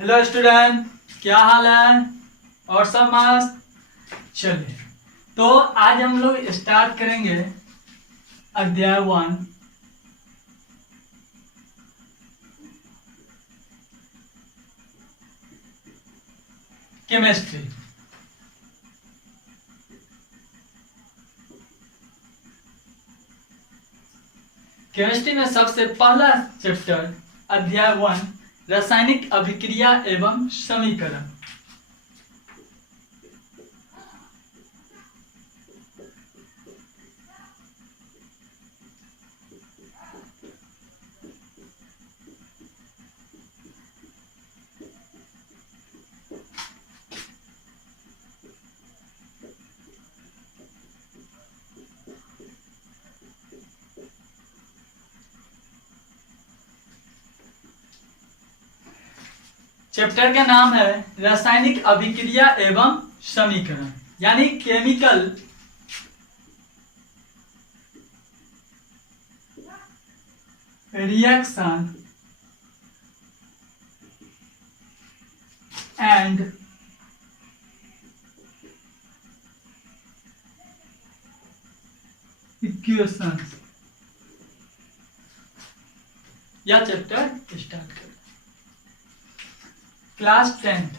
Hello student, क्या हाल है? और सब मस्त। चलिए, तो आज हम लोग स्टार्ट करेंगे अध्याय 1। केमिस्ट्री। केमिस्ट्री में सबसे पहला चैप्टर अध्याय 1 रासायनिक अभिक्रिया एवं समीकरण। चैप्टर का नाम है रासायनिक अभिक्रिया एवं समीकरण, यानी केमिकल रिएक्शन एंड इक्वेशंस। यह चैप्टर स्टार्ट कर क्लास 10th।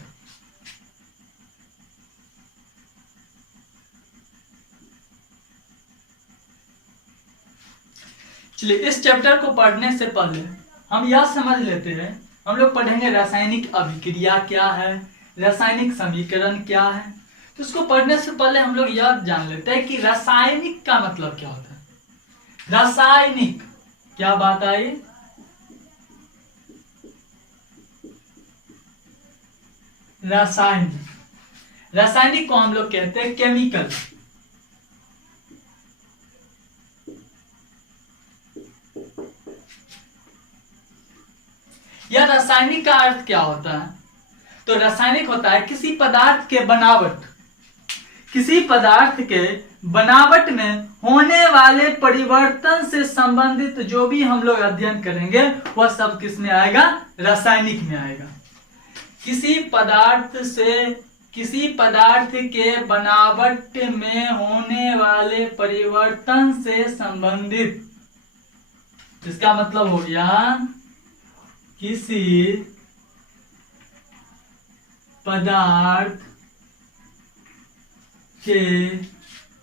चलिए, इस चैप्टर को पढ़ने से पहले हम यह समझ लेते हैं। हम लोग पढ़ेंगे रासायनिक अभिक्रिया क्या है, रासायनिक समीकरण क्या है। तो उसको पढ़ने से पहले हम लोग यह जान लेते हैं कि रासायनिक का मतलब क्या होता है। रासायनिक क्या बात आई? रासायनिक, रासायनिक को हम लोग कहते हैं केमिकल। यह रासायनिक का अर्थ क्या होता है? तो रासायनिक होता है किसी पदार्थ के बनावट, किसी पदार्थ के बनावट में होने वाले परिवर्तन से संबंधित जो भी हम लोग अध्ययन करेंगे वह सब किस में आएगा? रासायनिक में आएगा। किसी पदार्थ के बनावट में होने वाले परिवर्तन से संबंधित, इसका मतलब हो गया किसी पदार्थ के बनावट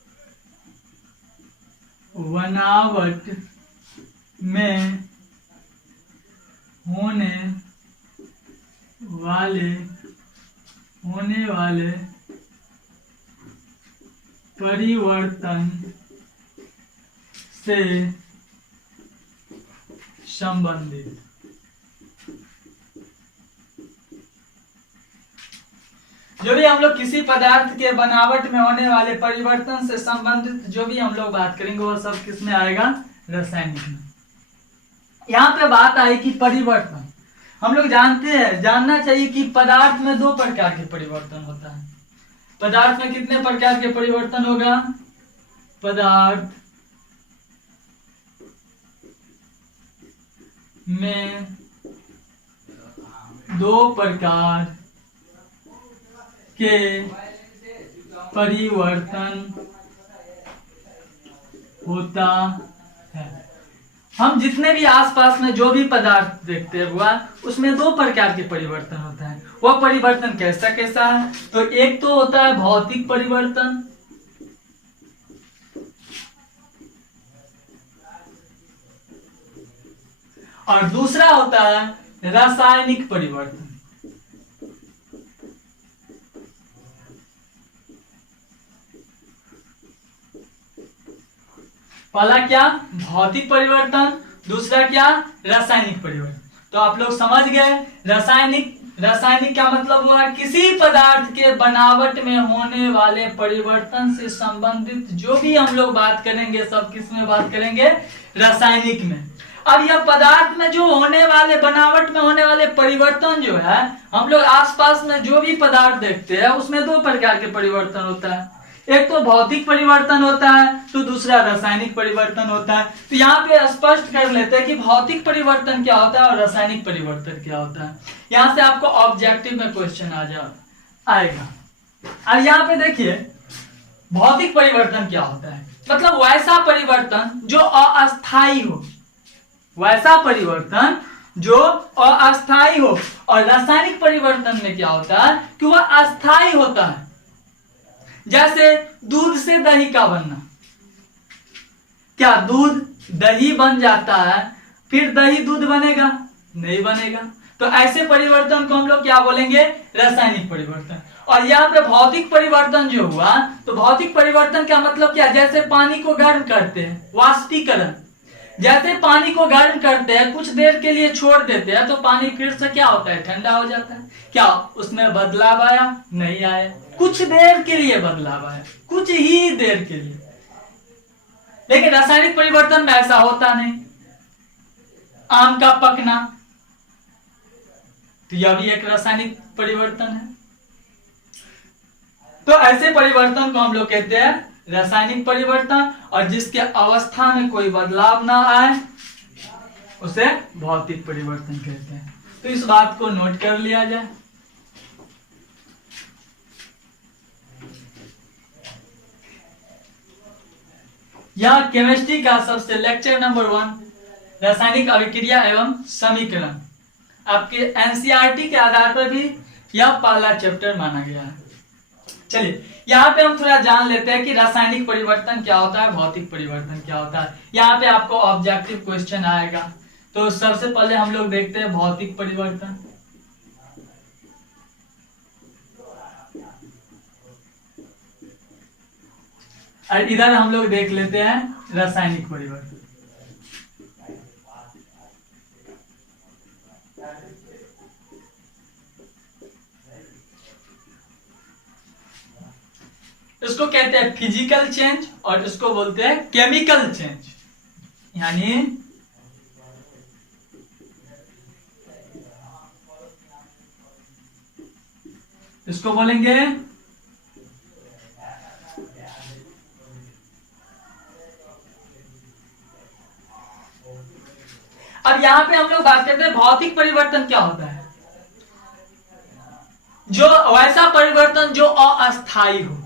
में होने वाले परिवर्तन से संबंधित। जो भी हम लोग किसी पदार्थ के बनावट में होने वाले परिवर्तन से संबंधित जो भी हम लोग बात करेंगे वो सब किस में आएगा? रासायनिक में। यहाँ पे बात आई कि परिवर्तन। हम लोग जानते हैं, जानना चाहिए कि पदार्थ में दो प्रकार के परिवर्तन होता है। पदार्थ में कितने प्रकार के परिवर्तन होगा? पदार्थ में दो प्रकार के परिवर्तन होता है। हम जितने भी आसपास में जो भी पदार्थ देखते हैं हुआ उसमें दो प्रकार के परिवर्तन होता है। वह परिवर्तन कैसा कैसा है? तो एक तो होता है भौतिक परिवर्तन, और दूसरा होता है रासायनिक परिवर्तन। पहला क्या? भौतिक परिवर्तन, दूसरा क्या? रासायनिक परिवर्तन। तो आप लोग समझ गए। रासायनिक क्या मतलब हुआ? किसी पदार्थ के बनावट में होने वाले परिवर्तन से संबंधित जो भी हम लोग बात करेंगे सब किस में बात करेंगे? रासायनिक में। अब यह पदार्थ में जो होने वाले बनावट में होने वाले परिवर्तन जो है, हम लोग आसपास में जो भी पदार्थ देखते हैं उसमें दो प्रकार के परिवर्तन होता है। एक तो भौतिक परिवर्तन होता है तो दूसरा रासायनिक परिवर्तन होता है। तो यहाँ पे स्पष्ट कर लेते हैं कि भौतिक परिवर्तन क्या होता है और रासायनिक परिवर्तन क्या होता है। यहाँ से आपको ऑब्जेक्टिव में क्वेश्चन आएगा। और यहाँ पे देखिए भौतिक परिवर्तन क्या होता है, मतलब वैसा परिवर्तन जो अस्थायी हो, वैसा परिवर्तन जो अस्थायी हो। और रासायनिक परिवर्तन में क्या होता है कि वह अस्थायी होता है। जैसे दूध से दही का बनना, क्या दूध दही बन जाता है फिर दही दूध बनेगा? नहीं बनेगा। तो ऐसे परिवर्तन को हम लोग क्या बोलेंगे? रासायनिक परिवर्तन। और यहाँ पे भौतिक परिवर्तन जो हुआ, तो भौतिक परिवर्तन का मतलब क्या? जैसे पानी को गर्म करते हैं, वाष्पीकरण। जैसे पानी को गर्म करते हैं, कुछ देर के लिए छोड़ देते हैं तो पानी फिर से क्या होता है? ठंडा हो जाता है। क्या उसमें बदलाव आया? नहीं आया। कुछ देर के लिए बदलाव आया, कुछ ही देर के लिए। लेकिन रासायनिक परिवर्तन में ऐसा होता नहीं। आम का पकना, तो यह भी एक रासायनिक परिवर्तन है। तो ऐसे परिवर्तन को हम लोग कहते हैं रासायनिक परिवर्तन, और जिसके अवस्था में कोई बदलाव ना आए उसे भौतिक परिवर्तन कहते हैं। तो इस बात को नोट कर लिया जाए। यह केमिस्ट्री का सबसे लेक्चर नंबर 1 रासायनिक अभिक्रिया एवं समीकरण, आपके एनसीईआरटी के आधार पर भी यह पहला चैप्टर माना गया है। चलिए यहाँ पे हम थोड़ा जान लेते हैं कि रासायनिक परिवर्तन क्या होता है, भौतिक परिवर्तन क्या होता है। यहाँ पे आपको ऑब्जेक्टिव क्वेश्चन आएगा। तो सबसे पहले हम लोग देखते हैं भौतिक परिवर्तन। और इधर हम लोग देख लेते हैं रासायनिक परिवर्तन। इसको कहते हैं फिजिकल चेंज और इसको बोलते हैं केमिकल चेंज, यानी इसको बोलेंगे अब यहां पे हम लोग बात करते हैं भौतिक परिवर्तन क्या होता है। जो वैसा परिवर्तन जो अस्थायी हो,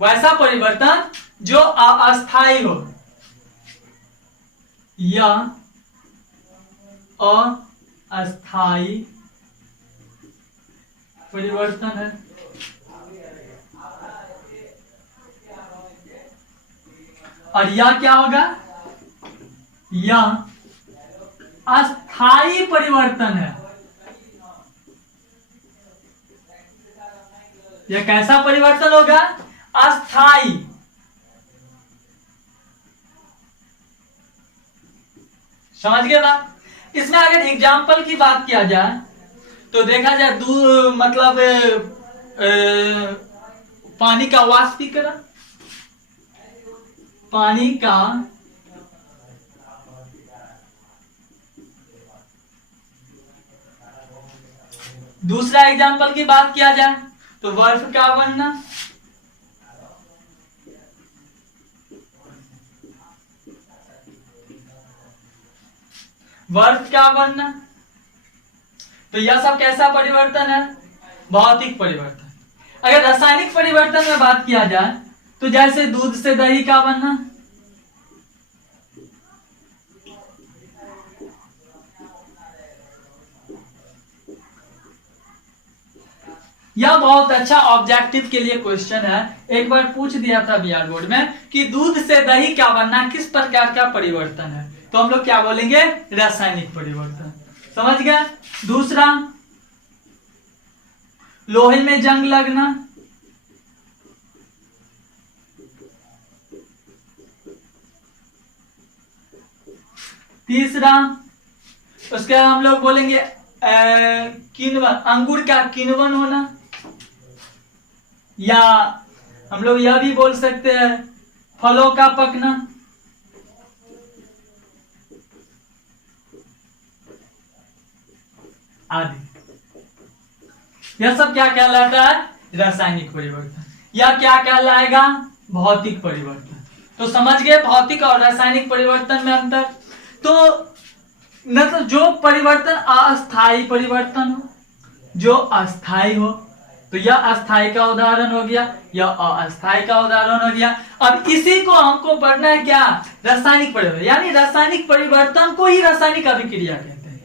वैसा परिवर्तन जो अस्थायी हो या अस्थायी परिवर्तन है। और यह क्या होगा? यह अस्थायी परिवर्तन है। यह कैसा परिवर्तन होगा? अस्थायी। समझ गए बात? इसमें अगर एग्जाम्पल की बात किया जाए तो देखा जाए मतलब पानी का वाष्पीकरण, पानी का दूसरा एग्जाम्पल की बात किया जाए तो बर्फ का बनना, बर्फ का बनना। तो यह सब कैसा परिवर्तन है? भौतिक परिवर्तन। अगर रासायनिक परिवर्तन में बात किया जाए तो जैसे दूध से दही का बनना, यह बहुत अच्छा ऑब्जेक्टिव के लिए क्वेश्चन है। एक बार पूछ दिया था बिहार बोर्ड में कि दूध से दही का बनना किस प्रकार का परिवर्तन है, तो हम लोग क्या बोलेंगे? रासायनिक परिवर्तन। समझ गए? दूसरा, लोहे में जंग लगना, तीसरा उसके हम लोग बोलेंगे किण्वन, अंगूर का किण्वन होना, या हम लोग यह भी बोल सकते हैं फलों का पकना। आदि। यह सब क्या कहलाता है? रासायनिक परिवर्तन। या क्या कहलाएगा? भौतिक परिवर्तन। तो समझ गए भौतिक और रासायनिक परिवर्तन में अंतर। तो मतलब जो परिवर्तन अस्थायी परिवर्तन हो, जो अस्थायी हो, तो यह अस्थायी का उदाहरण हो गया, यह अस्थायी का उदाहरण हो गया। अब इसी को हमको पढ़ना है क्या? रासायनिक परिवर्तन। यानी रासायनिक परिवर्तन को ही रासायनिक अभिक्रिया कहते हैं।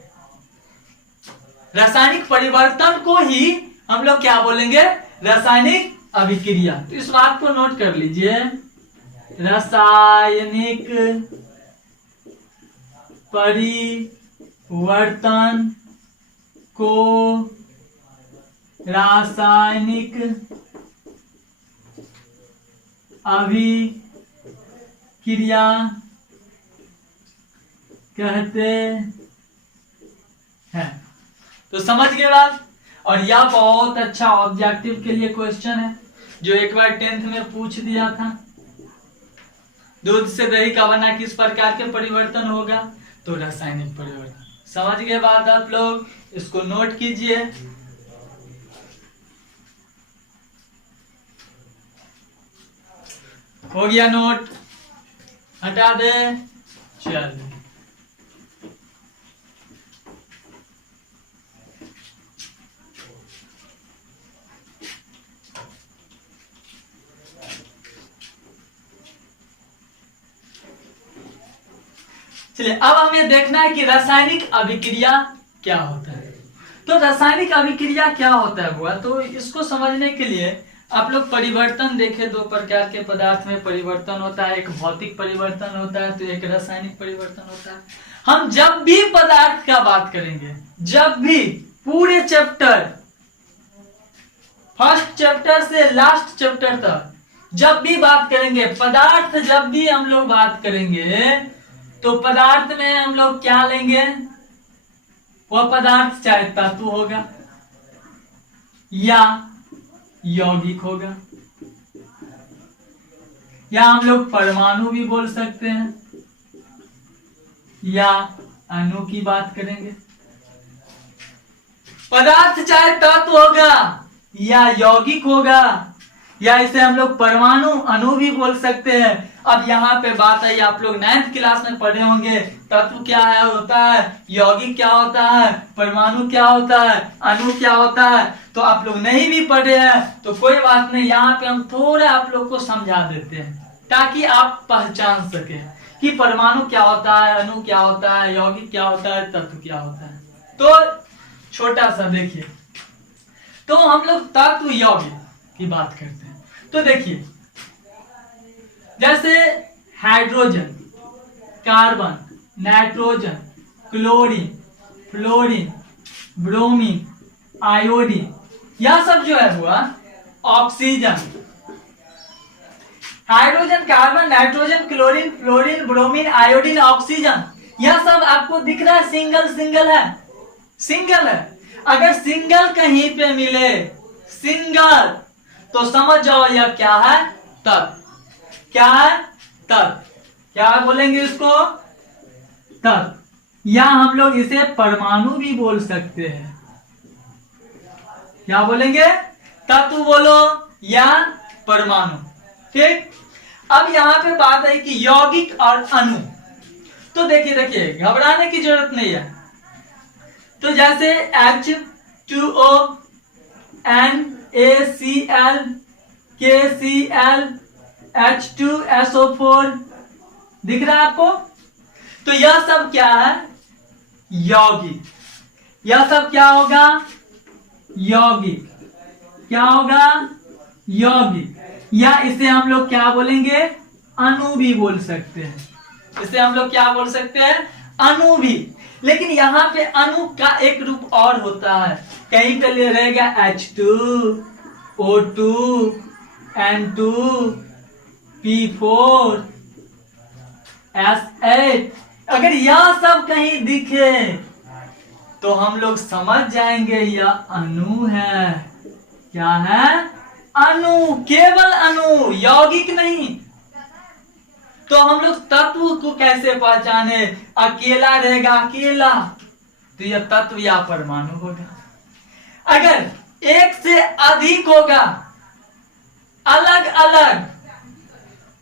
रासायनिक परिवर्तन को ही हम लोग क्या बोलेंगे? रासायनिक अभिक्रिया। तो इस बात को नोट कर लीजिए, रासायनिक परिवर्तन को रासायनिक अभिक्रिया कहते हैं। तो समझ गए बात। और यह बहुत अच्छा ऑब्जेक्टिव के लिए क्वेश्चन है, जो एक बार 10th में पूछ दिया था। दूध से दही का बना किस प्रकार के परिवर्तन होगा? तो रासायनिक परिवर्तन। समझ गए बात आप लोग? इसको नोट कीजिए। हो गया नोट? हटा दे। चल चलिए, अब हमें देखना है कि रासायनिक अभिक्रिया क्या होता है। तो रासायनिक अभिक्रिया क्या होता है हुआ, तो इसको समझने के लिए आप लोग परिवर्तन देखें। दो प्रकार के पदार्थ में परिवर्तन होता है, एक भौतिक परिवर्तन होता है, तो एक रासायनिक परिवर्तन होता है। हम जब भी पदार्थ का बात करेंगे, जब भी पूरे चैप्टर, फर्स्ट चैप्टर से लास्ट चैप्टर तक जब भी बात करेंगे पदार्थ, जब भी हम लोग बात करेंगे तो पदार्थ में हम लोग क्या लेंगे? वह पदार्थ चाहे तत्व होगा या यौगिक होगा, या हम लोग परमाणु भी बोल सकते हैं, या अणु की बात करेंगे। पदार्थ चाहे तत्व होगा या यौगिक होगा, या इसे हम लोग परमाणु अणु भी बोल सकते हैं। अब यहाँ पे बात आई, आप लोग 9th क्लास में पढ़े होंगे, तत्व क्या है होता है, यौगिक क्या होता है, परमाणु क्या होता है, अणु क्या होता है। तो आप लोग नहीं भी पढ़े हैं तो कोई बात नहीं, यहाँ पे हम थोड़ा आप लोग को समझा देते हैं ताकि आप पहचान सके कि परमाणु क्या होता है, अणु क्या होता है, यौगिक क्या होता है, तत्व क्या होता है। तो छोटा सा देखिए, तो हम लोग तत्व यौगिक की बात करते हैं। तो देखिए, जैसे hydrogen, carbon, nitrogen, chlorine, fluorine, bromine, iodine, यह सब जो है हुआ oxygen. Hydrogen, carbon, nitrogen, chlorine, fluorine, bromine, iodine, oxygen, यह सब आपको दिख रहा है सिंगल सिंगल है, सिंगल है। अगर सिंगल कहीं पे मिले, सिंगल, तो समझ जाओ यह क्या है? तत्व। क्या है? तत्व। क्या बोलेंगे इसको? तत्व। या हम लोग इसे परमाणु भी बोल सकते हैं। क्या बोलेंगे? तत्व बोलो या परमाणु। ठीक। अब यहां पे बात है कि यौगिक और अणु। तो देखिए देखिए, घबराने की जरूरत नहीं है। तो जैसे H2O, NaCl, KCl, H2SO4 दिख रहा है आपको? तो यह सब क्या है? यौगिक। यह सब क्या होगा? यौगिक। क्या होगा? यौगिक। या इसे हम लोग क्या बोलेंगे? अणु भी बोल सकते हैं। इसे हम लोग क्या बोल सकते हैं? अणु भी। लेकिन यहाँ पे अणु का एक रूप और होता है, कहीं पे ले रहेगा H2, O2, N2, P4, S8। अगर यह सब कहीं दिखे तो हम लोग समझ जाएंगे यह अणु है। क्या है? अणु, केवल अणु, यौगिक नहीं। तो हम लोग तत्व को कैसे पहचाने? अकेला रहेगा, अकेला, तो यह तत्व या परमाणु होगा। अगर एक से अधिक होगा, अलग अलग,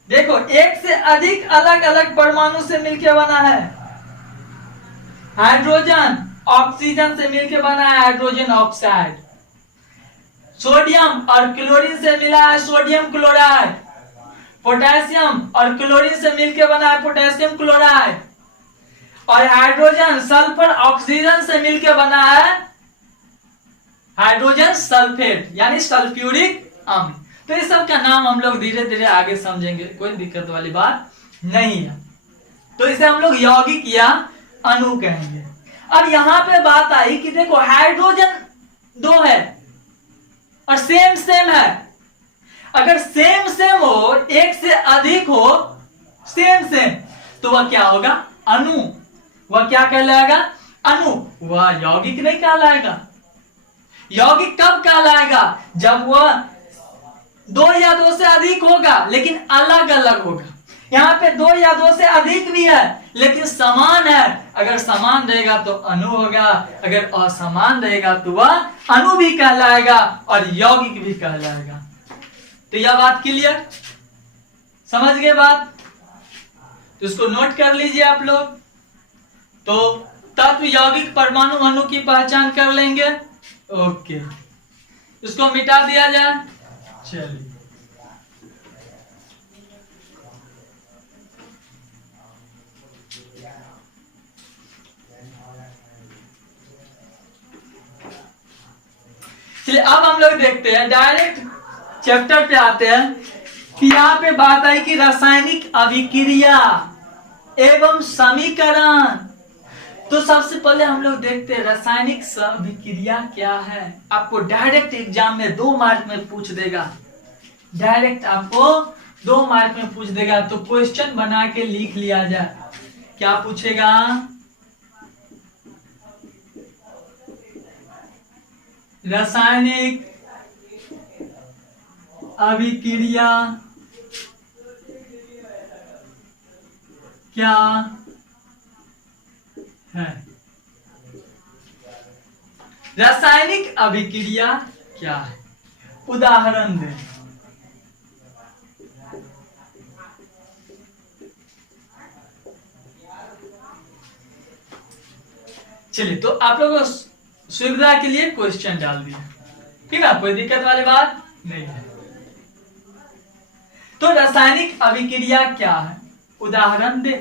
देखो एक से अधिक अलग अलग परमाणु से मिलकर बना है। हाइड्रोजन ऑक्सीजन से मिलकर बना है हाइड्रोजन ऑक्साइड। सोडियम और क्लोरीन से मिला है सोडियम क्लोराइड। पोटेशियम और क्लोरीन से मिलकर बना है पोटेशियम क्लोराइड। और हाइड्रोजन सल्फर ऑक्सीजन से मिलकर बना है हाइड्रोजन सल्फेट यानी सल्फ्यूरिक अम्ल। तो इस सब का नाम हम लोग धीरे धीरे आगे समझेंगे, कोई दिक्कत वाली बात नहीं है। तो इसे हम लोग यौगिक या अणु कहेंगे। अब यहां पे बात आई कि देखो हाइड्रोजन 2 है और सेम सेम है। अगर सेम सेम हो, एक से अधिक हो, सेम सेम, तो वह क्या होगा? अणु। वह क्या कहलाएगा? अणु। वह यौगिक नहीं कहलाएगा। यौगिक कब कहलाएगा? जब वह 2 या 2 से अधिक होगा लेकिन अलग अलग होगा। यहाँ पे 2 या 2 से अधिक भी है लेकिन समान है। अगर समान रहेगा तो अणु होगा, अगर असमान रहेगा तो वह अणु भी कहलाएगा और यौगिक भी कहलाएगा। तो यह बात क्लियर, समझ गए बात? तो इसको नोट कर लीजिए आप लोग। तो तत्व, यौगिक, परमाणु, अणु की पहचान कर लेंगे। ओके, इसको मिटा दिया जाए। चलिए, अब हम लोग देखते हैं, डायरेक्ट चैप्टर पे आते हैं कि यहाँ पे बात आई कि रासायनिक अभिक्रिया एवं समीकरण। तो सबसे पहले हम लोग देखते हैं रासायनिक अभिक्रिया क्या है। आपको डायरेक्ट एग्जाम में 2 मार्क में पूछ देगा, डायरेक्ट आपको 2 मार्क में पूछ देगा। तो क्वेश्चन बना के लिख लिया जाए। क्या पूछेगा? रासायनिक अभिक्रिया क्या है? रासायनिक अभिक्रिया क्या है? उदाहरण दें। चलिए, तो आप लोगों को सुविधा के लिए क्वेश्चन डाल दिया, ठीक है, कोई दिक्कत वाली बात नहीं है। तो रासायनिक अभिक्रिया क्या है, उदाहरण दे।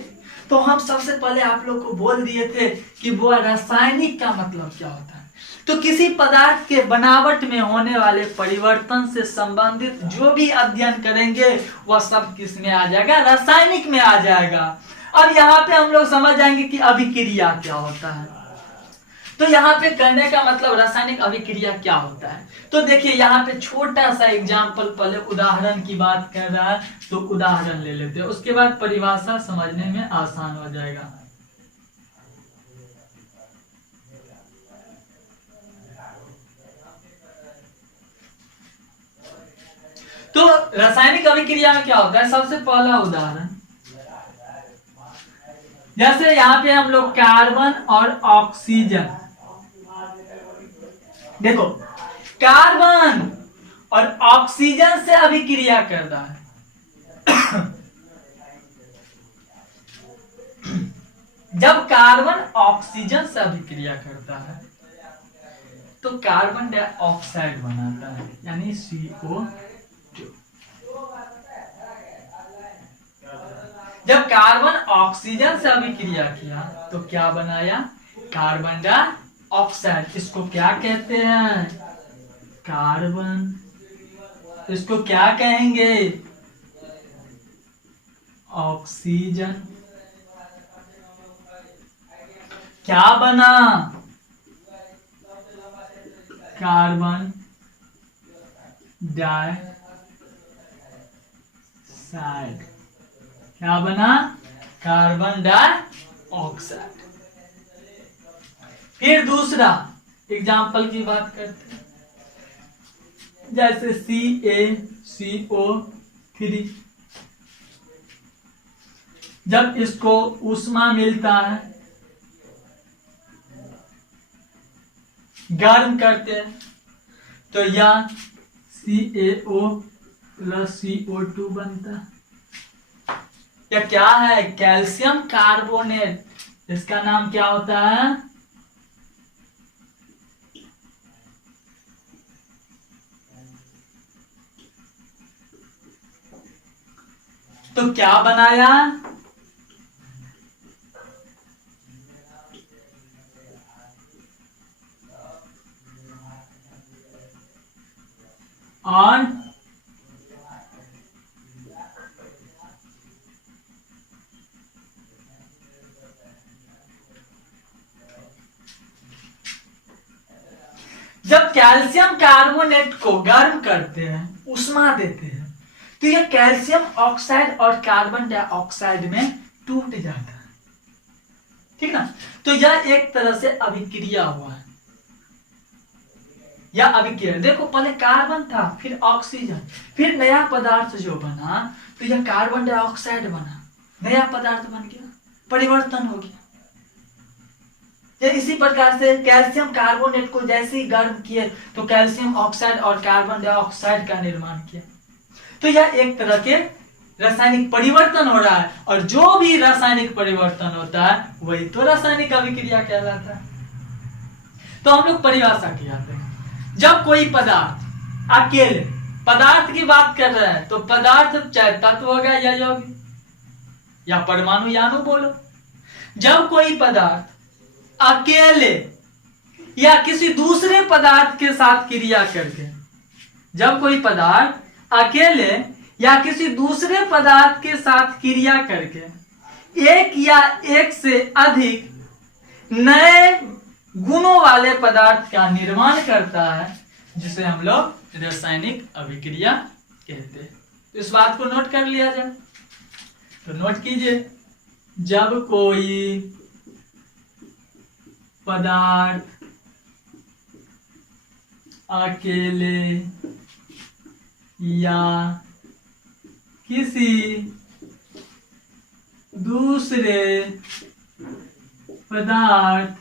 तो हम सबसे पहले आप लोग को बोल दिए थे कि वो रासायनिक का मतलब क्या होता है। तो किसी पदार्थ के बनावट में होने वाले परिवर्तन से संबंधित जो भी अध्ययन करेंगे वह सब किस में आ जाएगा? रासायनिक में आ जाएगा। अब यहाँ पे हम लोग समझ जाएंगे कि अभिक्रिया क्या होता है। तो यहाँ पे कहने का मतलब रासायनिक अभिक्रिया क्या होता है। तो देखिए, यहाँ पे छोटा सा एग्जाम्पल, पहले उदाहरण की बात कर रहा है तो उदाहरण ले लेते हैं, उसके बाद परिभाषा समझने में आसान हो जाएगा। तो रासायनिक अभिक्रिया में क्या होता है? सबसे पहला उदाहरण, जैसे यहाँ पे हम लोग कार्बन और ऑक्सीजन, देखो कार्बन और ऑक्सीजन से अभिक्रिया कर रहा है। जब कार्बन ऑक्सीजन से अभिक्रिया करता है तो कार्बन डाइऑक्साइड बनाता है यानी CO2। जब कार्बन ऑक्सीजन से अभिक्रिया किया तो क्या बनाया? Carbon dioxide. इसको क्या कहते हैं? कार्बन। इसको क्या कहेंगे? ऑक्सीजन। क्या बना? Carbon dioxide. क्या बना? Carbon dioxide. फिर दूसरा एग्जाम्पल की बात करते हैं, जैसे CaCO3। जब इसको ऊष्मा मिलता है, गर्म करते हैं तो यह CaO प्लस CO2 बनता है। यह क्या है? Calcium carbonate. इसका नाम क्या होता है? तो क्या बनाया? और जब कैल्शियम कार्बोनेट को गर्म करते हैं, उष्मा देते हैं, तो यह कैल्शियम ऑक्साइड और कार्बन डाइऑक्साइड में टूट जाता है। ठीक ना? तो यह एक तरह से अभिक्रिया हुआ है। यह अभिक्रिया, देखो पहले कार्बन था, फिर ऑक्सीजन, फिर नया पदार्थ जो बना, तो यह कार्बन डाइऑक्साइड बना, नया पदार्थ बन गया, परिवर्तन हो गया। इसी प्रकार से कैल्शियम कार्बोनेट को जैसे ही गर्म किए तो कैल्शियम ऑक्साइड और कार्बन डाइऑक्साइड का निर्माण किया। तो यह एक तरह के रासायनिक परिवर्तन हो रहा है, और जो भी रासायनिक परिवर्तन होता है वही तो रासायनिक अभिक्रिया कहलाता है। तो हम लोग परिभाषा की आते हैं। जब कोई पदार्थ अकेले, पदार्थ की बात कर रहा है, तो पदार्थ चाहे तत्व होगा या यौगिक या परमाणु यानु बोलो। जब कोई पदार्थ अकेले या किसी दूसरे पदार्थ के साथ क्रिया करके, जब कोई पदार्थ अकेले या किसी दूसरे पदार्थ के साथ क्रिया करके एक या एक से अधिक नए गुणों वाले पदार्थ का निर्माण करता है, जिसे हम लोग रासायनिक अभिक्रिया कहते हैं। तो इस बात को नोट कर लिया जाए। तो नोट कीजिए, जब कोई पदार्थ अकेले या किसी दूसरे पदार्थ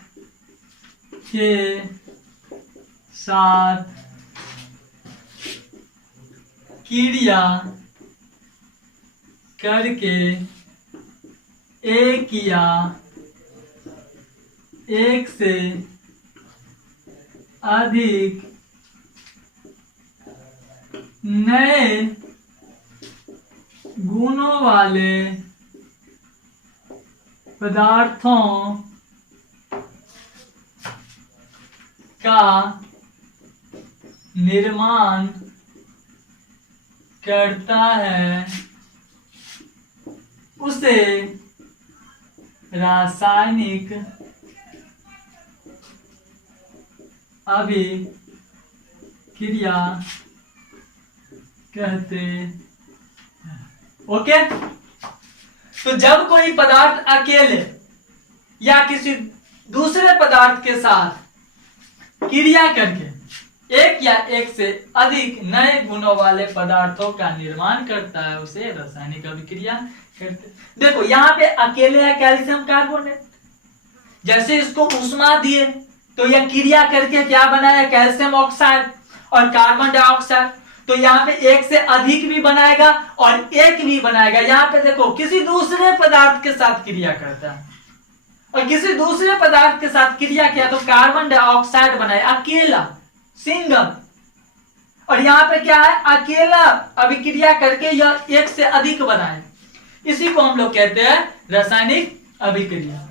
के साथ क्रिया करके एक या एक से अधिक नए गुणों वाले पदार्थों का निर्माण करता है, उसे रासायनिक अभिक्रिया कहते हैं। ओके? तो जब कोई पदार्थ अकेले या किसी दूसरे पदार्थ के साथ क्रिया करके एक या एक से अधिक नए गुणों वाले पदार्थों का निर्माण करता है, उसे रासायनिक अभिक्रिया कहते हैं। देखो यहाँ पे अकेले है कैल्शियम कार्बोनेट, जैसे इसको उष्मा दिए तो यह क्रिया करके क्या बनाया? कैल्शियम ऑक्साइड और कार्बन डाइऑक्साइड। तो यहाँ पे एक से अधिक भी बनाएगा और एक भी बनाएगा। यहाँ पे देखो किसी दूसरे पदार्थ के साथ क्रिया करता है, और किसी दूसरे पदार्थ के साथ क्रिया किया तो कार्बन डाइऑक्साइड बनाया, अकेला, सिंगल। और यहाँ पे क्या है? अकेला अभिक्रिया करके यह एक से अधिक बनाए। इसी को हम लोग कहते हैं रासायनिक अभिक्रिया।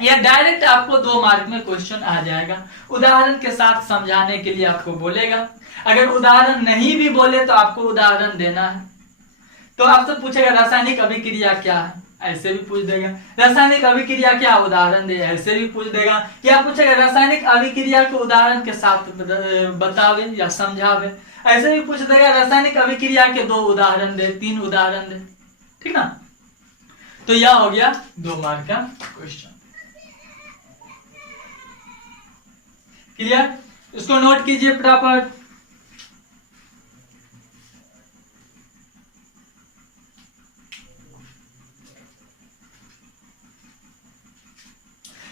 यह डायरेक्ट आपको 2 मार्क में क्वेश्चन आ जाएगा। उदाहरण के साथ समझाने के लिए आपको बोलेगा। अगर उदाहरण नहीं भी बोले तो आपको उदाहरण देना है। तो आपसे पूछेगा रासायनिक अभिक्रिया क्या है, ऐसे भी पूछ देगा। रासायनिक अभिक्रिया क्या, उदाहरण दे, ऐसे भी पूछ देगा। या पूछेगा रासायनिक अभिक्रिया को उदाहरण के साथ बतावे या समझावे, ऐसे भी पूछ देगा। रासायनिक अभिक्रिया के 2 उदाहरण दे, 3 उदाहरण दे, ठीक ना? तो यह हो गया 2 मार्क का क्वेश्चन। क्लियर? इसको नोट कीजिए फटाफट।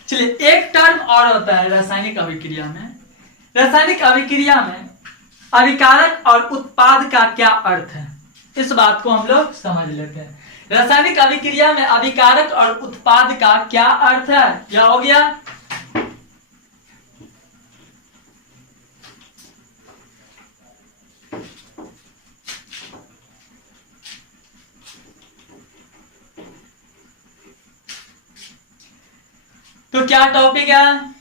चलिए, एक टर्म और होता है रासायनिक अभिक्रिया में। रासायनिक अभिक्रिया में अभिकारक और उत्पाद का क्या अर्थ है, इस बात को हम लोग समझ लेते हैं। रासायनिक अभिक्रिया में अभिकारक और उत्पाद का क्या अर्थ है, क्या हो गया। तो क्या टॉपिक है,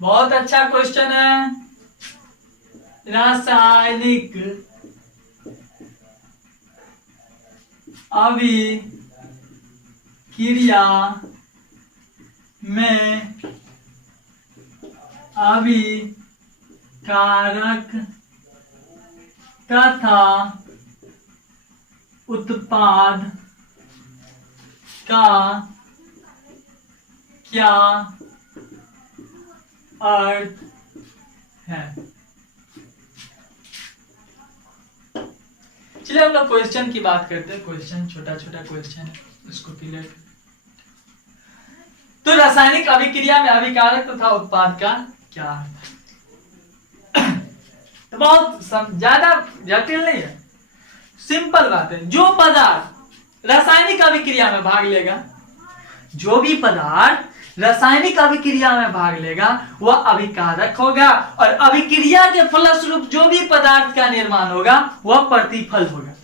बहुत अच्छा क्वेश्चन है। रासायनिक अभिक्रिया में अभिकारक तथा उत्पाद का क्या अर्थ है। चलिए हम लोग क्वेश्चन की बात करते हैं। क्वेश्चन छोटा छोटा क्वेश्चन है, उसको क्लियर। तो रासायनिक अभिक्रिया में अभिकारक तथा उत्पाद का क्या अर्थ है। तो बहुत ज्यादा जटिल नहीं है, सिंपल बात है। जो पदार्थ रासायनिक अभिक्रिया में भाग लेगा, जो भी पदार्थ रासायनिक अभिक्रिया में भाग लेगा वह अभिकारक होगा, और अभिक्रिया के फलस्वरूप जो भी पदार्थ का निर्माण होगा वह प्रतिफल होगा।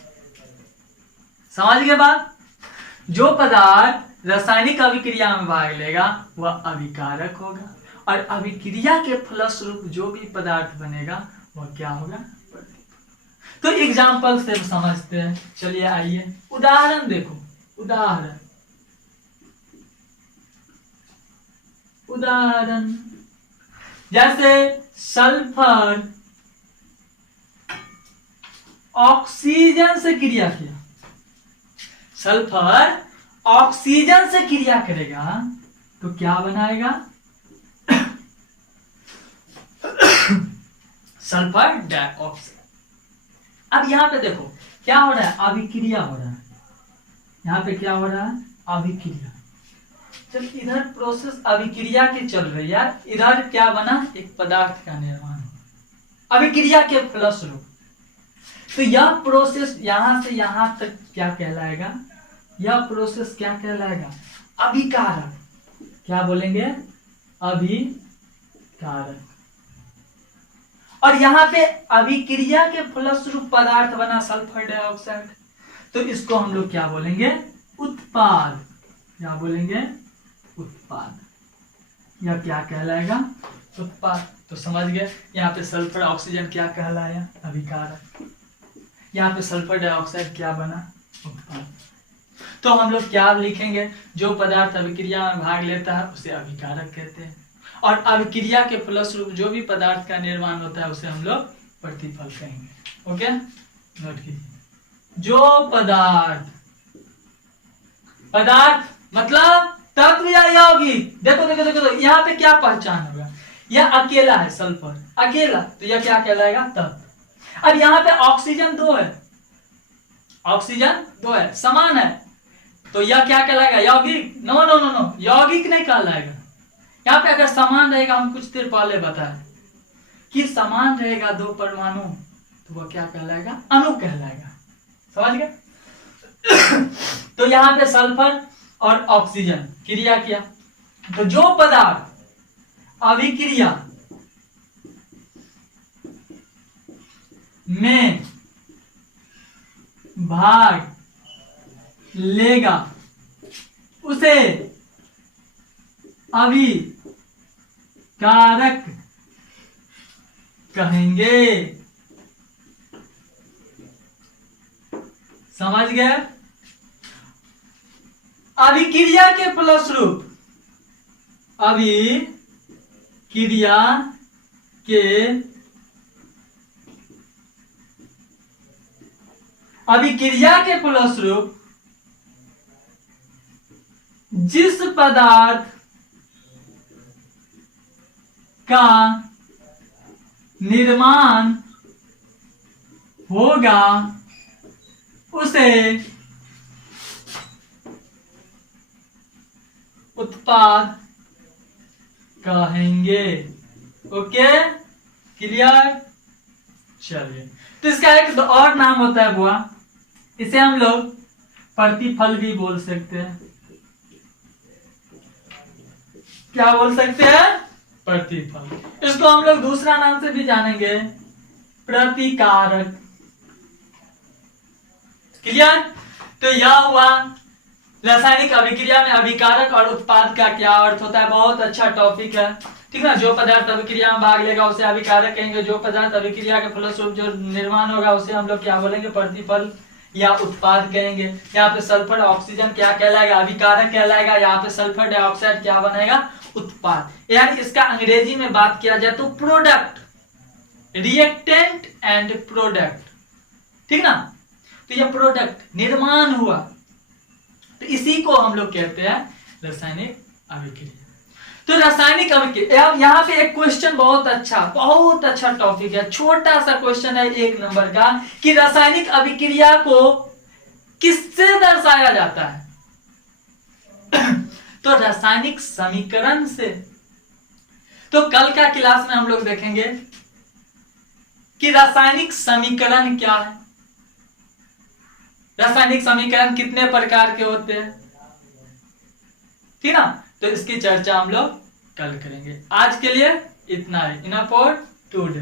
समझ गए बात। जो पदार्थ रासायनिक अभिक्रिया में भाग लेगा वह अभिकारक होगा, और अभिक्रिया के फलस्वरूप जो भी पदार्थ बनेगा वह क्या होगा, प्रतिफल। तो एग्जाम्पल से समझते हैं। चलिए आइए उदाहरण देखो। उदाहरण जैसे सल्फर ऑक्सीजन से क्रिया किया, सल्फर ऑक्सीजन से क्रिया करेगा तो क्या बनाएगा, सल्फर डाइऑक्साइड। अब यहां पे देखो क्या हो रहा है, अभिक्रिया हो रहा है। यहां पे क्या हो रहा है, अभिक्रिया। जब इधर प्रोसेस अभिक्रिया की चल रही है, इधर क्या बना, एक पदार्थ का निर्माण हुआ अभिक्रिया के फलस्वरूप। तो यह प्रोसेस यहां से यहां तक क्या कहलाएगा, यह प्रोसेस क्या कहलाएगा, अभिकारक। क्या बोलेंगे, अभिकारक। और यहां पे अभिक्रिया के फलस्वरूप पदार्थ बना सल्फर डाइऑक्साइड, तो इसको हम लोग क्या बोलेंगे, उत्पाद। क्या बोलेंगे, उत्पाद। यह क्या कहलाएगा, उत्पाद। तो समझ गए, यहाँ पे सल्फर ऑक्सीजन क्या कहलाया, अभिकारक। यहाँ पे सल्फर डाइऑक्साइड क्या बना, उत्पाद। तो हम लोग क्या लिखेंगे, जो पदार्थ अभिक्रिया में भाग लेता है उसे अभिकारक कहते हैं, और अभिक्रिया के फलस्वरूप जो भी पदार्थ का निर्माण होता है उसे हम लोग प्रतिफल कहेंगे। ओके, नोट कीजिए। जो पदार्थ मतलब तत्व या यौगिक। देखो देखो देखो, तो यहाँ पे क्या पहचान होगा, यह अकेला है, सल्फर अकेला, तो यह क्या कहलाएगा, तत्व। अब यहाँ पे ऑक्सीजन दो है, ऑक्सीजन दो है, समान है, तो यह क्या कहलाएगा, यौगिक। नो नो नो नो, यौगिक नहीं कहलाएगा। यहाँ पे अगर समान रहेगा, हम कुछ देर पहले बताए कि समान रहेगा दो परमाणु, तो वह क्या कहलाएगा, अणु कहलाएगा। समझ गए। तो यहाँ पे सल्फर और ऑक्सीजन क्रिया किया, तो जो पदार्थ अभिक्रिया में भाग लेगा उसे अभिकारक कहेंगे। समझ गए। अभिक्रिया के फलस्वरूप, अभिक्रिया के फलस्वरूप जिस पदार्थ का निर्माण होगा उसे उत्पाद कहेंगे। Okay, clear. चलिए, तो इसका एक और नाम होता है बुआ, इसे हम लोग प्रतिफल भी बोल सकते हैं। क्या बोल सकते हैं? प्रतिफल। इसको हम लोग दूसरा नाम से भी जानेंगे, प्रतिकारक। क्लियर? तो यह हुआ रासायनिक अभिक्रिया में अभिकारक और उत्पाद का क्या अर्थ होता है। बहुत अच्छा टॉपिक है, ठीक ना। जो पदार्थ अभिक्रिया में भाग लेगा उसे अभिकारक कहेंगे, जो पदार्थ अभिक्रिया के फलस्वरूप जो निर्माण होगा उसे हम लोग क्या बोलेंगे? प्रतिफल या उत्पाद कहेंगे। यहाँ पे सल्फर ऑक्सीजन क्या कहलाएगा? अभिकारक कहलाएगा। यहाँ पे सल्फर डाइऑक्साइड क्या बनेगा? उत्पाद। यानी इसका अंग्रेजी में बात किया जाए तो प्रोडक्ट, रिएक्टेंट एंड प्रोडक्ट, ठीक ना। तो यह प्रोडक्ट निर्माण हुआ, तो इसी को हम लोग कहते हैं रासायनिक अभिक्रिया। तो रासायनिक अभिक्रिया, यहाँ पे एक क्वेश्चन बहुत अच्छा टॉपिक है, छोटा सा क्वेश्चन है 1 नंबर का, कि रासायनिक अभिक्रिया को किससे दर्शाया जाता है? तो रासायनिक समीकरण से। तो कल का क्लास में हम लोग देखेंगे कि रासायनिक समीकरण क्या है, रासायनिक समीकरण कितने प्रकार के होते हैं, ठीक ना। तो इसकी चर्चा हम लोग कल करेंगे। आज के लिए इतना ही, इनफ फॉर टुडे।